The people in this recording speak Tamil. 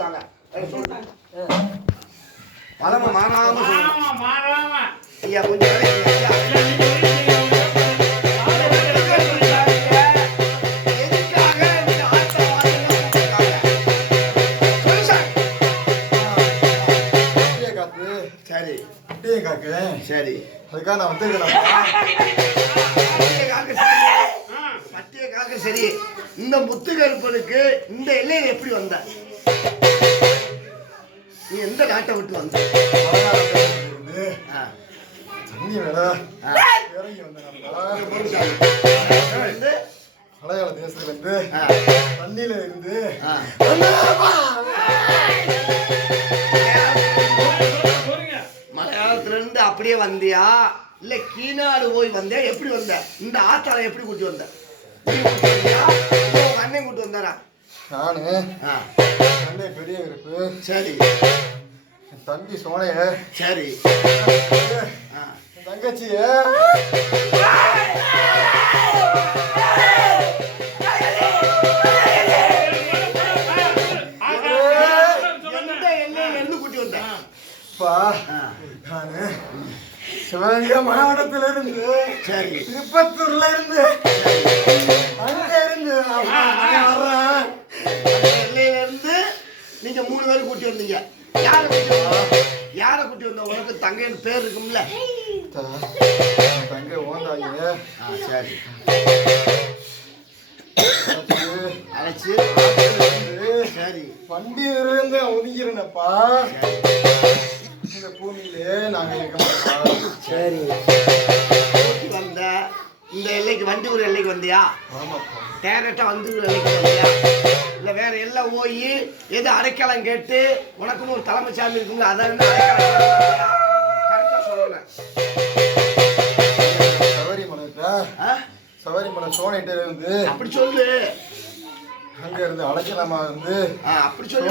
சொல்லிருக்காங்க. பழம மாறாம ஐயா கொஞ்சம் சரி சரி அதுக்காக நான் வந்துருக்கேன். மத்திய காக்க சரி. இந்த முத்துகருப்பனுக்கு இந்த எல்லையில எப்படி வந்த? நீ எந்த நாட்டை விட்டு வந்த? தண்ணி வேற இறங்கி வந்த மலையாள தேசத்துல இருந்து தண்ணியில இருந்து மலையாளத்துல இருந்து அப்படியே வந்தியா இல்ல கீநாடு போய் வந்தியா? எப்படி வந்த? இந்த ஆத்தாளை எப்படி கூட்டி வந்த? அண்ணன் கூட்டு வந்தாரா? நானு அண்ணன் பெரிய இருப்பு சரி, தம்பி சோனைய சரி, தங்கச்சிய எந்த எல்லையில இருந்து கூட்டி வந்த? நானு சிவகங்கை மாவட்டத்துல இருந்து சரி, திருப்பத்தூர்ல இருந்து அங்க இருந்து வர்றேன். எல்லையில இருந்து நீங்க 3 பேரும் கூட்டி வந்தீங்க. யாரை கூட்டி வந்தோம்? யாரை கூட்டி வந்தோம்? உனக்கு தங்கைன்னு பேர் இருக்கும்ல? தங்கை ஓந்தாங்க. சரி, அழைச்சு சரி வண்டி இருந்து ஒதுங்கிறேனப்பா. இந்த பூமியிலே நாங்க இருக்க மாட்டோம். சரி, கூட்டி வந்த இந்த எல்லைக்கு வண்டியூர் எல்லைக்கு வந்தியா? ஆமாப்பா. டேரக்டா வண்டியூர் எல்லைக்கு வந்தியா? இல்ல வேற எல்லாம் போய் எது அடைக்கலம் கேட்டு உனக்குன்னு ஒரு தலைமை சாமி இருக்கும்ல அதான் கரெக்டா சொல்லணும். சபரிமலை சோனைகிட்ட இருந்து அப்படி சொல்லு. அங்க இருந்து அடைக்கலாமா வந்து அப்படி சொல்லு.